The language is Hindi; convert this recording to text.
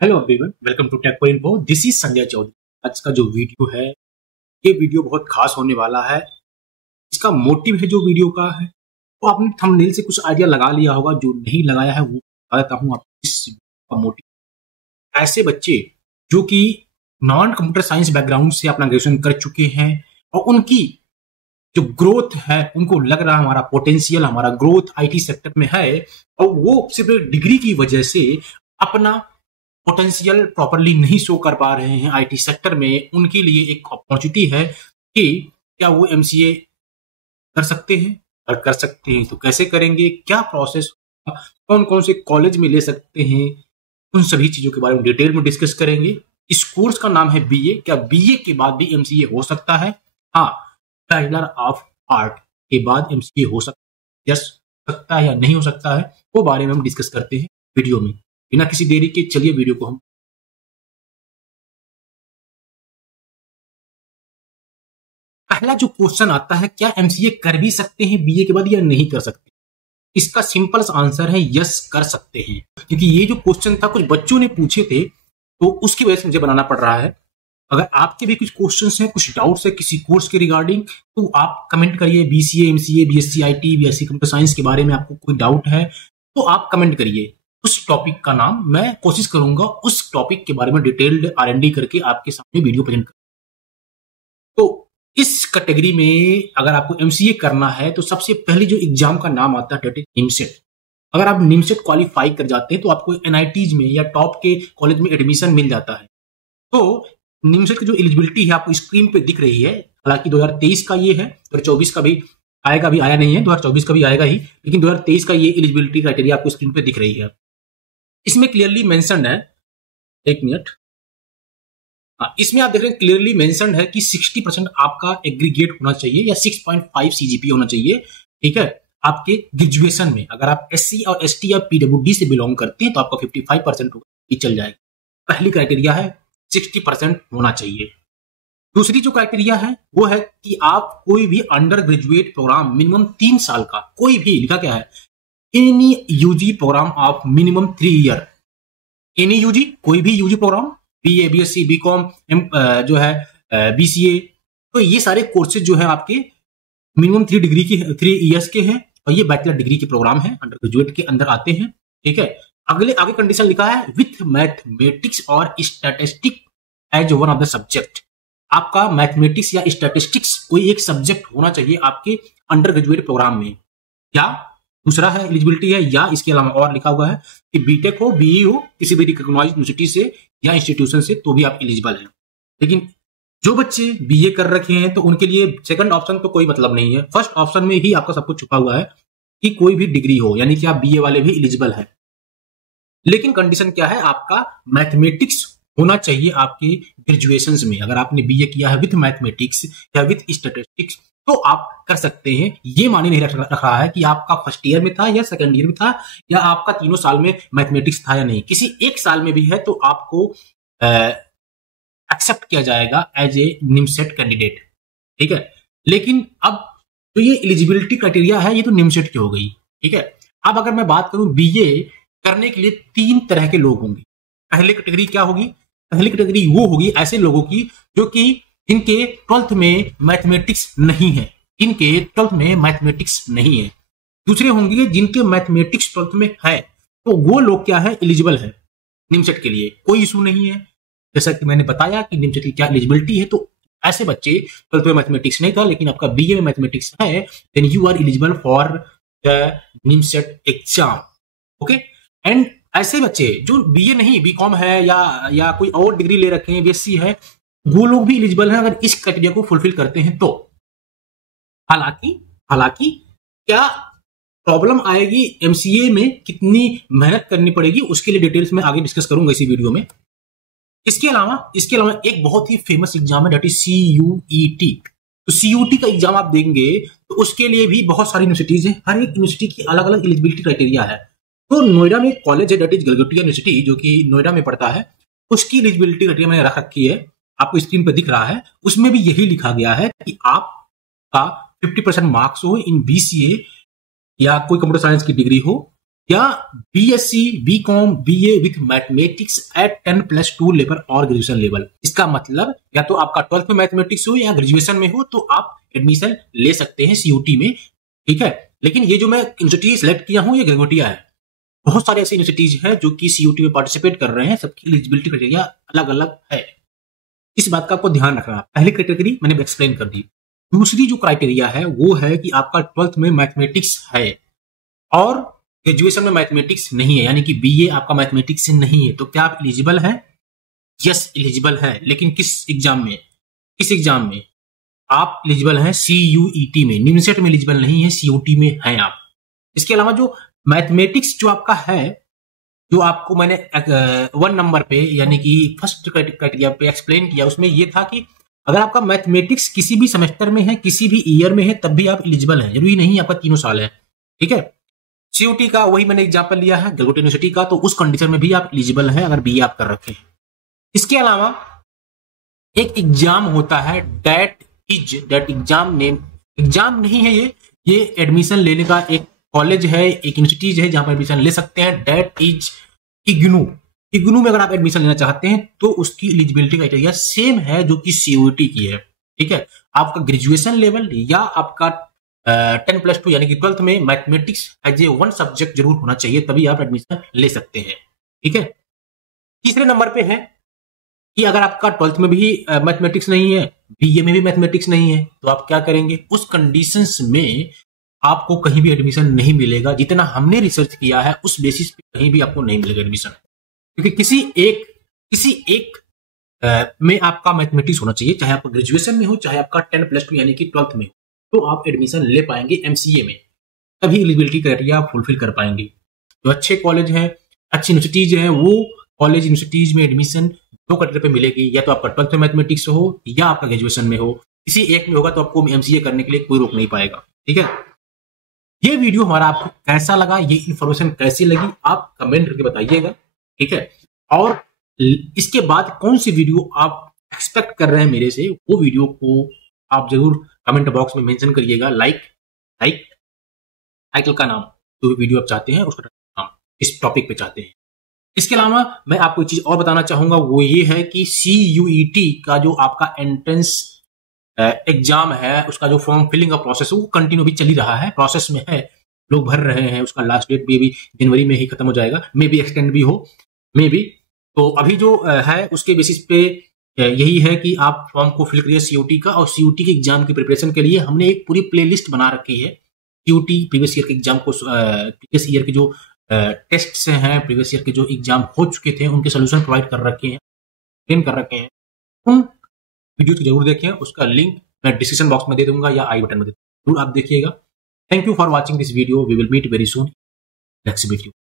Hello everyone, welcome to tech info. This is Sanjay Chaudhary. आज का जो वीडियो है, ये वीडियो बहुत खास होने वाला है। इसका मोटिव है जो वीडियो का है, वो आपने थंबनेल से कुछ आइडिया लगा लिया होगा। जो नहीं लगाया है वो बता देता हूँ आपको। इस वीडियो का मोटिव ऐसे बच्चे जो कि नॉन कंप्यूटर साइंस बैकग्राउंड से अपना ग्रेजुएशन कर चुके हैं और उनकी जो ग्रोथ है, उनको लग रहा है हमारा पोटेंशियल, हमारा ग्रोथ आईटी सेक्टर में है, और वो सिर्फ डिग्री की वजह से अपना पोटेंशियल प्रॉपरली नहीं शो कर पा रहे हैं आईटी सेक्टर में। उनके लिए एक अपॉर्चुनिटी है कि क्या वो एमसीए कर सकते हैं, और कर सकते हैं तो कैसे करेंगे, क्या प्रोसेस, कौन कौन से कॉलेज में ले सकते हैं, उन सभी चीजों के बारे में डिटेल में डिस्कस करेंगे। इस कोर्स का नाम है बीए। क्या बीए के बाद भी एमसीए हो सकता है? हाँ, बैचलर ऑफ आर्ट के बाद एमसीए हो सकता है या नहीं हो सकता है, वो बारे में हम डिस्कस करते हैं वीडियो में। बिना किसी देरी के चलिए वीडियो को हम पहला जो क्वेश्चन आता है, क्या एमसीए कर भी सकते हैं बीए के बाद या नहीं कर सकते? इसका सिंपल आंसर है यस, कर सकते हैं। क्योंकि ये जो क्वेश्चन था कुछ बच्चों ने पूछे थे, तो उसकी वजह से मुझे बनाना पड़ रहा है। अगर आपके भी कुछ क्वेश्चंस हैं, कुछ डाउट्स है किसी कोर्स के रिगार्डिंग, तो आप कमेंट करिए। BCA, MCA, BSc IT, BSc computer science के बारे में आपको कोई डाउट है तो आप कमेंट करिए। उस टॉपिक का नाम मैं कोशिश करूंगा उस टॉपिक के बारे में डिटेल्ड आर&डी करके आपके सामने वीडियो प्रेजेंट कर। तो इस कैटेगरी में अगर आपको एमसीए करना है तो सबसे पहले जो एग्जाम का नाम आता है डेट इज निमसेट। अगर आप निमसेट क्वालिफाई कर जाते हैं तो आपको एनआईटीज में या टॉप के कॉलेज में एडमिशन मिल जाता है। तो निमसेट की जो एलिजिबिलिटी है आपको स्क्रीन पे दिख रही है। हालांकि 2023 का ये है, 2024 का भी आएगा, अभी आया नहीं है, 2024 का भी आएगा ही, लेकिन 2023 का ये एलिजिबिलिटी क्राइटेरिया आपको स्क्रीन पे दिख रही है। इसमें क्लियरली मेंशन्ड है, एक मिनट, हाँ, इसमें आप देख रहे हैं क्लियरली मेंशन्ड है कि 60% आपका एग्रीगेट होना चाहिए या 6.5 सीजीपी होना चाहिए। ठीक है, आपके ग्रेजुएशन में। अगर आप एससी और एसटी या पीडब्ल्यूडी से बिलोंग करते हैं तो आपका 55% होगा, ये चल जाएगा। पहली क्राइटेरिया है 60% होना चाहिए। दूसरी जो क्राइटेरिया है वो है कि आप कोई भी अंडर ग्रेजुएट प्रोग्राम मिनिमम 3 साल का, कोई भी, लिखा क्या है, any UG programme of minimum 3 year. Any UG, कोई भी UG programme, BA, BSc, BCom, जो है बीसीए, तो ये सारे कोर्सेज जो है आपके मिनिमम 3 ईयर्स के हैं, और ये बैचलर डिग्री के प्रोग्राम है, अंडर ग्रेजुएट के अंदर आते हैं। ठीक है, आगे कंडीशन लिखा है विथ मैथमेटिक्स और statistics as one of the subject. आपका मैथमेटिक्स या स्टैटिस्टिक्स कोई एक सब्जेक्ट होना चाहिए आपके अंडर ग्रेजुएट प्रोग्राम में। या दूसरा है एलिजिबिलिटी है, या इसके अलावा और लिखा हुआ है कि बीटेक हो, बीई हो, किसी भी रिकॉग्नाइज्ड यूनिवर्सिटी से या इंस्टीट्यूशन से, तो भी आप एलिजिबल हैं। लेकिन जो बच्चे बीए कर रखे हैं तो उनके लिए सेकंड ऑप्शन तो कोई मतलब नहीं है। फर्स्ट ऑप्शन में ही आपका सब कुछ छुपा हुआ है कि कोई भी डिग्री हो, यानी कि आप बीए वाले भी एलिजिबल हैं। लेकिन कंडीशन क्या है, आपका मैथमेटिक्स होना चाहिए आपके ग्रेजुएशन में। अगर आपने बीए किया है विथ मैथमेटिक्स या विथ स्टैटिस्टिक्स तो आप कर सकते हैं। ये माने नहीं रख रहा है कि आपका फर्स्ट ईयर में था या सेकंड ईयर में था, या आपका तीनों साल में मैथमेटिक्स था या नहीं। किसी एक साल में भी है तो आपको एक्सेप्ट किया जाएगा एज ए निमसेट कैंडिडेट। ठीक है, लेकिन अब तो ये एलिजिबिलिटी क्राइटेरिया है, ये तो निमसेट की हो गई। ठीक है, अब अगर मैं बात करूं बीए करने के लिए 3 तरह के लोग होंगे। पहली कैटेगरी क्या होगी? पहली कैटेगरी वो होगी ऐसे लोगों की जो कि इनके 12th में मैथमेटिक्स नहीं है, इनके 12th में मैथमेटिक्स नहीं है। दूसरे होंगे जिनके मैथमेटिक्स 12th में है, तो वो लोग क्या है, एलिजिबल है निमसेट के लिए, कोई इशू नहीं है। जैसा कि मैंने बताया कि निमसेट की क्या एलिजिबिलिटी है, तो ऐसे बच्चे 12th में मैथमेटिक्स नहीं था लेकिन आपका बीए में मैथमेटिक्स है, then you are eligible for the NIMCET exam. Okay, and ऐसे बच्चे जो बीए नहीं, बीकॉम है या कोई और डिग्री ले रखे हैं, बीएससी है, वो लोग भी एलिजिबल हैं अगर इस क्राइटेरिया को फुलफिल करते हैं तो। हालांकि क्या प्रॉब्लम आएगी एमसीए में, कितनी मेहनत करनी पड़ेगी, उसके लिए डिटेल्स में आगे डिस्कस करूंगा इसी वीडियो में। इसके अलावा एक बहुत ही फेमस एग्जाम है, दैट इज सीयूईटी। तो सीयूटी का एग्जाम आप देंगे तो उसके लिए भी बहुत सारी यूनिवर्सिटीज है, हर एक यूनिवर्सिटी की अलग अलग एलिजिबिलिटी क्राइटेरिया है। तो नोएडा में एक कॉलेज है, दैट इज गलगोटिया यूनिवर्सिटी, जो कि नोएडा में पड़ता है, उसकी एलिजिबिलिटी क्राइटेरिया मैंने रख रखी है, आपको स्क्रीन पर दिख रहा है। उसमें भी यही लिखा गया है कि आपका 50% मार्क्स हो इन बीसीए या कोई कंप्यूटर साइंस की डिग्री हो, या BSc, BCom, BA with mathematics at 10+2 level और ग्रेजुएशन लेवल। इसका मतलब या तो आपका 12th में मैथमेटिक्स हो या ग्रेजुएशन में हो तो आप एडमिशन ले सकते हैं सीयूटी में, ठीक है। लेकिन ये जो मैं यूनिवर्सिटी सिलेक्ट किया हूं ये गलगोटिया है। बहुत सारे ऐसे यूनिवर्सिटीज हैं जो कि सीयूटी में पार्टिसिपेट कर रहे हैं, सबकी एलिजिबिलिटी क्राइटेरिया अलग अलग है। इस बात का आपको ध्यान रखना। पहली कैटेगरी मैंने एक्सप्लेन कर दी। दूसरी जो क्राइटेरिया है वो है कि आपका 12th में मैथमेटिक्स है और ग्रेजुएशन में मैथमेटिक्स नहीं है, यानी कि बीए आपका मैथमेटिक्स से नहीं है, तो क्या आप एलिजिबल हैं? यस, एलिजिबल है। लेकिन किस एग्जाम में? किस एग्जाम में आप एलिजिबल हैं? सीयूईटी में। निमसेट में एलिजिबल नहीं है, सीयूटी में हैं आप। इसके अलावा जो मैथमेटिक्स जो आपका है, जो आपको मैंने 1 नंबर पे यानी कि फर्स्ट क्राइटेरिया पे एक्सप्लेन किया, उसमें यह था कि अगर आपका मैथमेटिक्स किसी भी सेमेस्टर में है, किसी भी ईयर में है, तब भी आप एलिजिबल हैं। जरूरी नहीं आपका 3 साल है, ठीक है। सीयूटी का वही मैंने एग्जांपल लिया है गलगोटिया यूनिवर्सिटी का, तो उस कंडीशन में भी आप एलिजिबल हैं अगर बीए आप कर रखे हैं। इसके अलावा एक एग्जाम होता है डेट एग्जाम नेम, एग्जाम नहीं है ये एडमिशन लेने का एक कॉलेज है, एक यूनिवर्सिटीज है जहां पर एडमिशन ले सकते हैं। Date is IGNOU. इग्नू में अगर आप एडमिशन लेना चाहते हैं तो उसकी एलिजिबिलिटी क्राइटेरिया सेम है जो कि सीयूटी की है, ठीक है। आपका ग्रेजुएशन लेवल या आपका 10+2 यानी कि 12th में मैथमेटिक्स एज ए 1 सब्जेक्ट जरूर होना चाहिए, तभी आप एडमिशन ले सकते हैं, ठीक है। तीसरे नंबर पे है कि अगर आपका 12th में भी मैथमेटिक्स नहीं है, बीए में भी मैथमेटिक्स नहीं है, तो आप क्या करेंगे? उस कंडीशंस में आपको कहीं भी एडमिशन नहीं मिलेगा। जितना हमने रिसर्च किया है उस बेसिस पे कहीं भी आपको नहीं मिलेगा एडमिशन, क्योंकि किसी एक में आपका मैथमेटिक्स होना चाहिए, चाहे आपका ग्रेजुएशन में हो चाहे आपका 10+2 यानी कि 12th में हो, तो आप एडमिशन ले पाएंगे एमसीए में, तभी एलिजिबिलिटी क्राइटेरिया आप फुलफिल कर पाएंगे। जो अच्छे कॉलेज हैं, अच्छी यूनिवर्सिटीज हैं, वो कॉलेज यूनिवर्सिटीज में एडमिशन 2 क्राइटेरिया पे मिलेगी, या तो आपका 12th में मैथमेटिक्स हो या आपका ग्रेजुएशन में हो। किसी एक में होगा तो आपको एमसीए करने के लिए कोई रोक नहीं पाएगा, ठीक है। ये वीडियो हमारा आपको कैसा लगा, ये इन्फॉर्मेशन कैसी लगी, आप कमेंट करके बताइएगा, ठीक है। और इसके बाद कौन सी वीडियो आप एक्सपेक्ट कर रहे हैं मेरे से, वो वीडियो को आप जरूर कमेंट बॉक्स में मेंशन करिएगा। टाइटल का नाम, जो वीडियो आप चाहते हैं उसका नाम इस टॉपिक पे चाहते हैं। इसके अलावा मैं आपको एक चीज और बताना चाहूंगा, वो ये है कि सीयूईटी का जो आपका एंट्रेंस एग्जाम है, उसका जो फॉर्म फिलिंग का प्रोसेस है वो कंटिन्यू भी चल ही रहा है, प्रोसेस में है, लोग भर रहे हैं। उसका लास्ट डेट भी जनवरी में ही खत्म हो जाएगा, मे बी एक्सटेंड भी हो, मे बी। तो अभी जो है उसके बेसिस पे यही है कि आप फॉर्म को फिल करिए सीयूटी का। और सीयूटी के एग्जाम की प्रिपरेशन के लिए हमने एक पूरी प्लेलिस्ट बना रखी है। सीयूटी प्रीवियस ईयर के एग्जाम को, प्रीवियस ईयर के जो टेस्ट से हैं, प्रीवियस ईयर के जो एग्जाम हो चुके थे उनके सोल्यूशन प्रोवाइड कर रखे हैं, ट्रेन कर रखे हैं। उन वीडियो को जरूर देखें, उसका लिंक मैं डिस्क्रिप्शन बॉक्स में दे दूंगा या आई बटन में दे दूंगा, जरूर आप देखिएगा। Thank you for watching this video, we will meet very soon, let's meet you.